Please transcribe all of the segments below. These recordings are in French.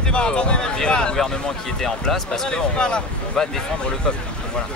virer le gouvernement qui était en place parce qu'on va défendre le peuple. Voilà.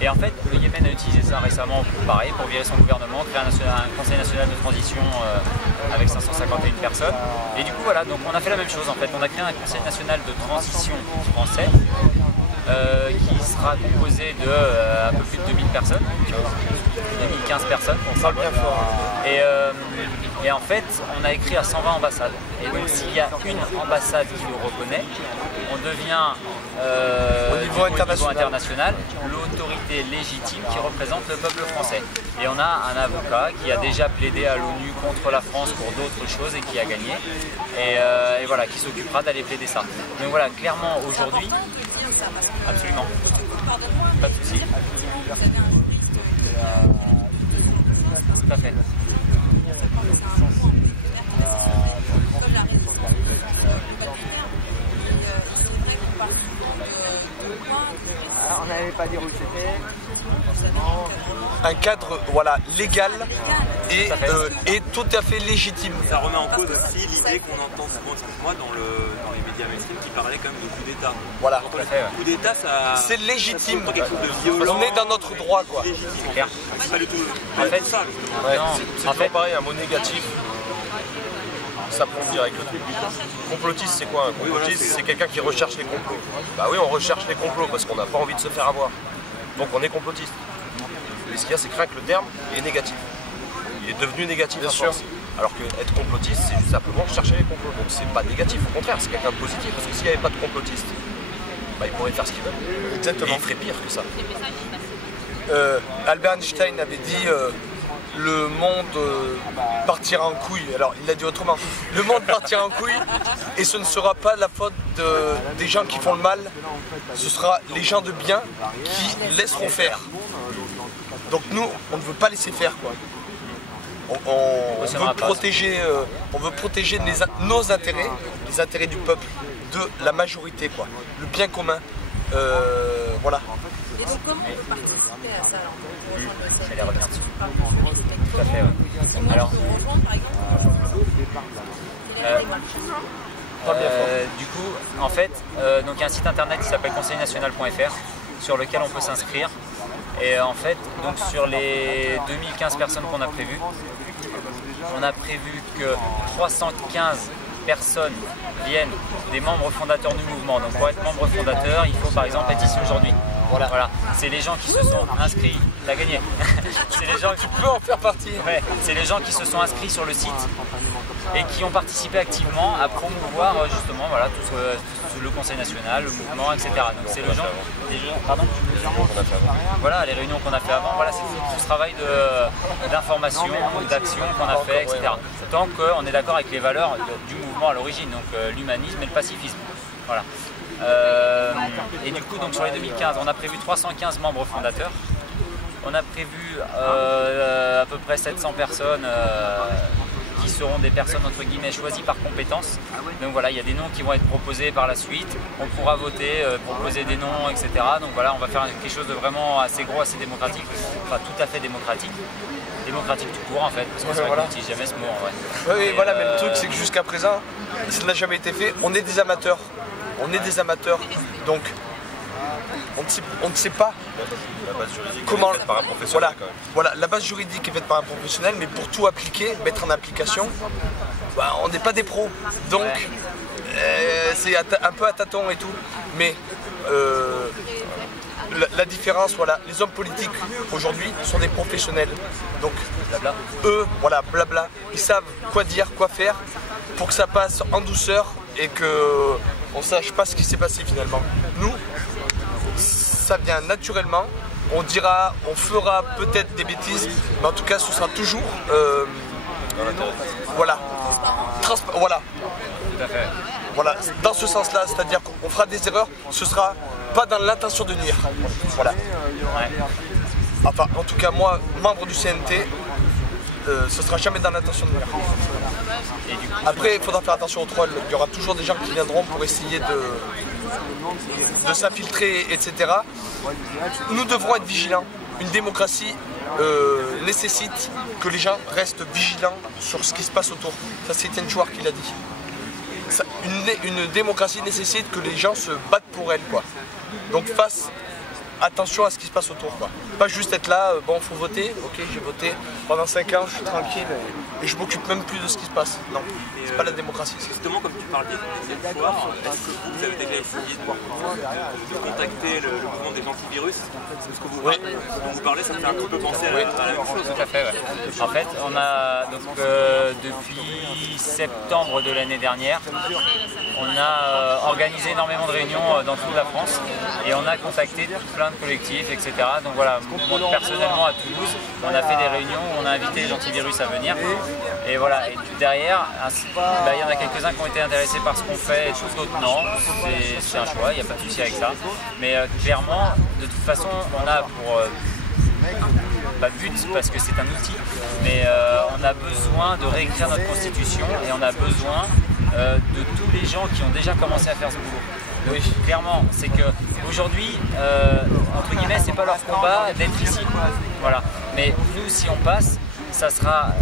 Et en fait, le Yémen a utilisé ça récemment pour virer son gouvernement, créer un conseil national de transition avec 551 personnes. Et du coup, voilà, donc on a fait la même chose en fait. On a créé un conseil national de transition français qui sera composé de un peu plus de 2000 personnes, 2015 personnes, on parle bien fort. Et en fait, on a écrit à 120 ambassades. Et donc s'il y a une ambassade qui nous reconnaît, on devient au niveau international l'autorité légitime qui représente le peuple français. Et on a un avocat qui a déjà plaidé à l'ONU contre la France pour d'autres choses et qui a gagné. Et voilà, qui s'occupera d'aller plaider ça. Donc voilà, clairement aujourd'hui, absolument, pas de souci. Tout à fait. On n'allait pas dire où c'était. Un cadre voilà, légal et tout à fait légitime. Ça remet en cause aussi l'idée qu'on entend souvent dans les médias mainstream qui parlait quand même de coup d'État. Voilà. Le coup d'État, ça. C'est légitime. Quelque chose de violent. On est dans notre droit, quoi. C'est clair. C'est pas du tout. En fait, ça. C'est toujours pareil, un mot négatif. Ça plombe direct le truc. Complotiste, c'est quoi un complotiste? C'est quelqu'un qui recherche les complots. Bah oui, on recherche les complots parce qu'on n'a pas envie de se faire avoir. Donc on est complotiste. Mais ce qu'il y a, c'est que le terme est négatif. Il est devenu négatif à force. Alors que être complotiste, c'est juste simplement chercher les complots. Donc c'est pas négatif, au contraire, c'est quelqu'un de positif. Parce que s'il n'y avait pas de complotiste, bah, ils pourraient faire ce qu'ils veulent. Exactement. Et ils feraient pire que ça. Albert Einstein avait dit le monde partira en couille. Alors il l'a dit autrement. Le monde partira en couille et ce ne sera pas la faute des gens qui font le mal. Ce sera les gens de bien qui laisseront faire. Donc nous, on ne veut pas laisser faire, quoi. On veut protéger nos intérêts, les intérêts du peuple, de la majorité, quoi. Le bien commun. Voilà. Et donc comment on peut participer à ça? J'allais revenir dessus. Tout à fait, ouais. Alors, du coup, en fait, donc il y a un site internet qui s'appelle conseilnational.fr sur lequel on peut s'inscrire. Et en fait, donc sur les 2015 personnes qu'on a prévues, on a prévu que 315 personnes viennent des membres fondateurs du mouvement. Donc pour être membre fondateur, il faut par exemple être ici aujourd'hui. Voilà. C'est les gens qui se sont inscrits. T'as gagné. C'est les gens Tu peux en faire partie. Ouais, c'est les gens qui se sont inscrits sur le site et qui ont participé activement à promouvoir justement voilà, tout le Conseil national, le mouvement, etc. Donc c'est le gens. Pardon ? Voilà, les réunions qu'on a fait avant, voilà, c'est tout ce travail d'information, d'action qu'on a fait, etc. Tant qu'on est d'accord avec les valeurs du mouvement à l'origine, donc l'humanisme et le pacifisme. Voilà. Et du coup, donc sur les 2015, on a prévu 315 membres fondateurs. On a prévu à peu près 700 personnes qui seront des personnes entre guillemets choisies par compétence. Donc voilà, il y a des noms qui vont être proposés par la suite. On pourra voter, proposer des noms, etc. Donc voilà, on va faire quelque chose de vraiment assez gros, assez démocratique. Enfin, tout à fait démocratique. Démocratique tout court en fait, parce que c'est vrai qu'on n'utilise jamais ce mot en vrai. Oui, voilà, mais le truc c'est que jusqu'à présent, ça n'a jamais été fait. On est des amateurs. On est des amateurs, donc on ne sait pas comment. Par un professionnel, quand même. Voilà, la base juridique est faite par un professionnel, mais pour tout appliquer, mettre en application, bah, on n'est pas des pros. Donc c'est un peu à tâtons et tout. Mais la différence, voilà, les hommes politiques aujourd'hui sont des professionnels. Donc Blabla. Eux, voilà, blabla, ils savent quoi dire, quoi faire pour que ça passe en douceur et que on sache pas ce qui s'est passé finalement. Nous, ça vient naturellement. On dira, on fera peut-être des bêtises, mais en tout cas, ce sera toujours voilà, voilà. Tout à fait. Voilà, dans ce sens-là, c'est-à-dire qu'on fera des erreurs, ce sera pas dans l'intention de nuire. Voilà. Ouais. Enfin, en tout cas, moi, membre du CNT, ce sera jamais dans l'intention de nuire. Après, il faudra faire attention aux trolls. Il y aura toujours des gens qui viendront pour essayer de s'infiltrer, etc. Nous devrons être vigilants. Une démocratie nécessite que les gens restent vigilants sur ce qui se passe autour. Ça, c'est Étienne Chouard qui l'a dit. une démocratie nécessite que les gens se battent pour elle, quoi. Donc attention à ce qui se passe autour, quoi. Pas juste être là, bon, faut voter, ok, j'ai voté, pendant 5 ans, je suis tranquille et je m'occupe même plus de ce qui se passe. Non, c'est pas la démocratie. Justement, comme tu parles des foires, est-ce que vous avez déjà essayé de contacter le mouvement des antivirus? Parce que vous parlez, ça me fait un petit peu penser à la même chose. Tout à fait, ouais. En fait, on a donc depuis septembre de l'année dernière, on a organisé énormément de réunions dans toute la France et on a contacté plein de collectifs, etc. Donc voilà, moi, personnellement à Toulouse, on a fait des réunions où on a invité les antivirus à venir. Et voilà, et derrière, il y en a quelques-uns qui ont été intéressés par ce qu'on fait et tous d'autres non. C'est un choix, il n'y a pas de souci avec ça. Mais clairement, de toute façon, on a pour but, parce que c'est un outil, mais on a besoin de réécrire notre constitution et on a besoin de tous les gens qui ont déjà commencé à faire ce boulot. Donc clairement, c'est que aujourd'hui, entre guillemets, c'est pas leur combat d'être ici. Voilà. Mais nous, si on passe, ça sera,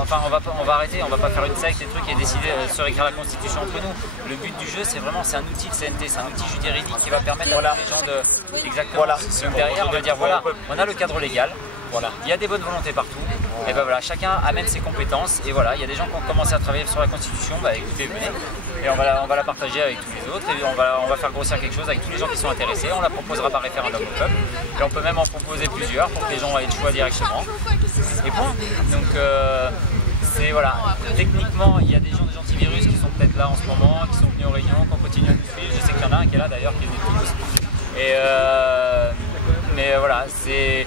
enfin, on va arrêter, on va pas faire une secte et trucs et décider de se réécrire la constitution entre nous. Le but du jeu, c'est un outil de CNT, c'est un outil juridique qui va permettre à tous les gens de... Exactement. Voilà. Donc derrière, on va dire, voilà, on a le cadre légal, voilà, il y a des bonnes volontés partout, et ben voilà, chacun amène ses compétences, et voilà, il y a des gens qui ont commencé à travailler sur la constitution, bah écoutez, venez, et on va la partager avec tous les autres, et on va faire grossir quelque chose avec tous les gens qui sont intéressés, on la proposera par référendum au peuple, et on peut même en proposer plusieurs pour que les gens aient le choix directement. Et bon, donc c'est voilà, techniquement il y a des gens des antivirus qui sont peut-être là en ce moment, qui sont venus aux réunions, qui ont continué à nous suivre, je sais qu'il y en a un qui est là d'ailleurs, qui est venu de Toulouse. Et mais voilà, c'est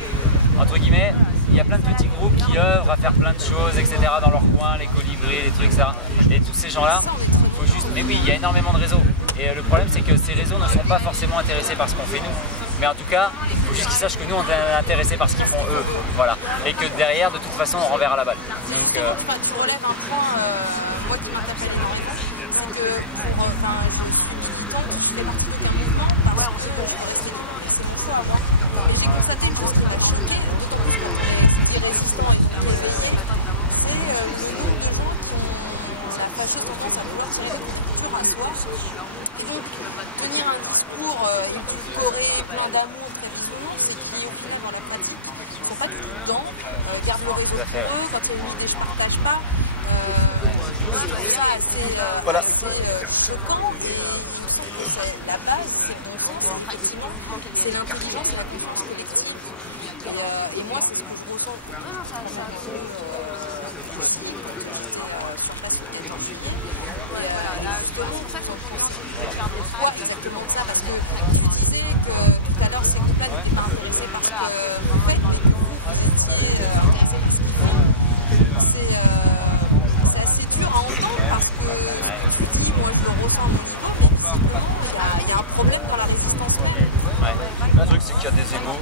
entre guillemets, il y a plein de petits groupes qui œuvrent à faire plein de choses, etc. dans leur coin, les colibris, les trucs, etc. Et tous ces gens-là, faut juste, mais oui, il y a énormément de réseaux. Et le problème c'est que ces réseaux ne sont pas forcément intéressés par ce qu'on fait nous. Mais en tout cas, il faut juste qu'ils sachent que nous on est intéressés par ce qu'ils font eux. Voilà. Et que derrière, de toute façon, on renverra la balle. Donc, tu relèves un point, moi qui m'interpelle énormément, c'est que pour je fais partie d'aucun mouvement, voilà, on s'est connu, c'est mon choix à moi. Et j'ai constaté une chose qui m'a choquée, d'autant plus que c'est résistant et réveillé, c'est le nombre de gens qui ont la fâcheuse tendance à vouloir tirer le couture à soi. Et donc, tenir un discours édulcoré, plein d'amour, très violent, c'est qui, au final, dans la pratique, ils ne sont pas du tout dedans, gardent le réseau pour eux, quand il y a une idée, je ne partage pas. C'est ça assez choquant. Et la base, c'est effectivement, c'est l'intelligence et la confiance collective. Et moi, c'est ce que je ressens exactement ça, parce que tu disais que tout à l'heure, ces groupes-là n'étaient pas intéressés par ce que vous faites, mais que vous étiez intéressés par ce que vous faites. C'est assez dur à entendre parce que tu dis, moi je le ressens en même temps, mais il y a un problème dans la résistance même. Le truc, c'est qu'il y a des égos.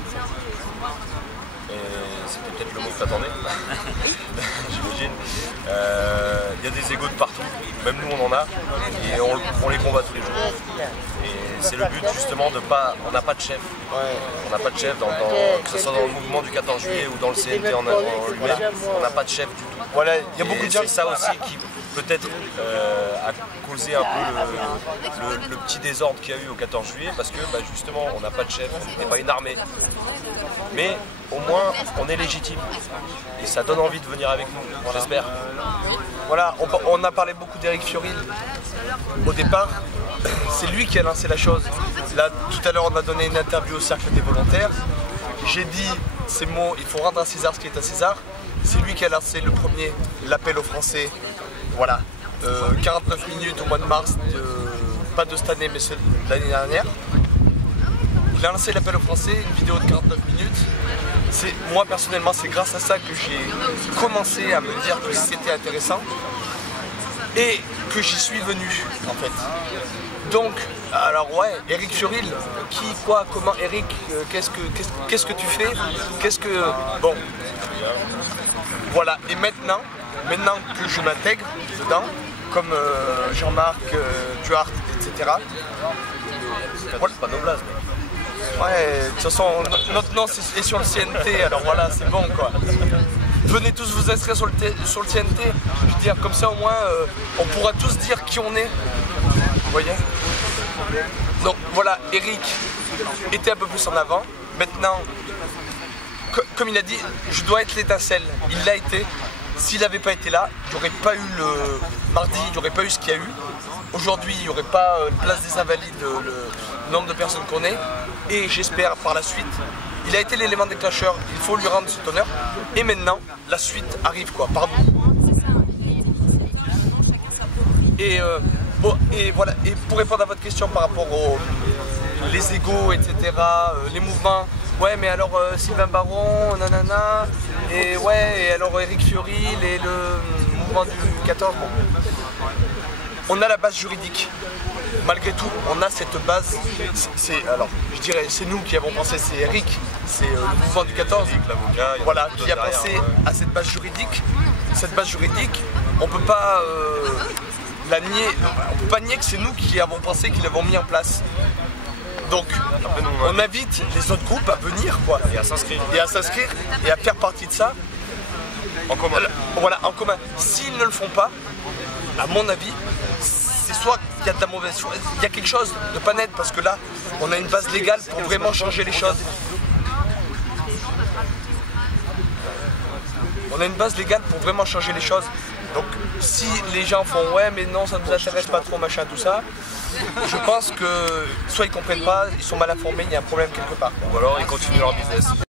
Et c'était peut-être le mot que t'attendais, j'imagine. Il y a des égos de partout, même nous on en a, et on les combat tous les jours. Et c'est le but justement de pas, on n'a pas de chef. On n'a pas de chef, que ce soit dans le mouvement du 14 juillet ou dans le CNT en lui-même, on n'a pas de chef du tout. Voilà, il y a beaucoup de gens. C'est ça aussi qui peut-être a causé un peu le petit désordre qu'il y a eu au 14 juillet, parce que justement on n'a pas de chef, on n'est pas une armée. Mais au moins on est légitime et ça donne envie de venir avec nous, j'espère. Voilà, on a parlé beaucoup d'Éric Fiorilde au départ, c'est lui qui a lancé la chose. Là, tout à l'heure on a donné une interview au Cercle des volontaires, j'ai dit ces mots, il faut rendre à César ce qui est à César. C'est lui qui a lancé le premier, l'appel aux Français, voilà, 49 minutes au mois de mars, pas de cette année mais c'est l'année dernière. Il a lancé l'appel aux Français, une vidéo de 49 minutes. Moi personnellement, c'est grâce à ça que j'ai commencé à me dire que c'était intéressant et que j'y suis venu en fait. Donc, alors ouais, Éric Fiorilde, qui, quoi, comment, Éric, qu'est-ce que tu fais? Bon, voilà, et maintenant que je m'intègre dedans, comme Jean-Marc, Duarte, etc. Voilà. Pas nos blases, mais... Ouais, de toute façon, notre nom est sur le CNT, alors voilà, c'est bon quoi. venez tous vous inscrire sur le TNT. Je veux dire, comme ça au moins, on pourra tous dire qui on est. Vous voyez? Donc voilà, Eric était un peu plus en avant. Maintenant, comme il a dit, je dois être l'étincelle. Il l'a été. S'il n'avait pas été là, il n'y aurait pas eu le mardi, il n'y aurait pas eu ce qu'il y a eu. Aujourd'hui, il n'y aurait pas place des Invalides, le nombre de personnes qu'on est. Et j'espère par la suite, il a été l'élément déclencheur, il faut lui rendre cet honneur. Et maintenant, la suite arrive quoi, par nous. Et, et voilà, et pour répondre à votre question par rapport aux les égos, etc., les mouvements, ouais mais alors Sylvain Baron, nanana, et ouais, et alors Eric Fioril et le mouvement du 14, bon. On a la base juridique. Malgré tout, on a cette base. Alors, je dirais, c'est nous qui avons pensé, c'est Eric, c'est le mouvement du 14, voilà, qui a pensé à cette base juridique. Cette base juridique, on peut pas la nier, on peut pas nier que c'est nous qui avons pensé, qui l'avons mis en place. Donc, on invite les autres groupes à venir, quoi, et à s'inscrire, et à faire partie de ça. En commun. Voilà, en commun. S'ils ne le font pas, à mon avis, c'est soit qu'il y a de la mauvaise foi, il y a quelque chose de pas net, parce que là, on a une base légale pour vraiment changer les choses. On a une base légale pour vraiment changer les choses. Donc, si les gens font ouais, mais non, ça ne nous intéresse pas trop, machin, tout ça, je pense que soit ils comprennent pas, ils sont mal informés, il y a un problème quelque part. Ou alors ils continuent leur business.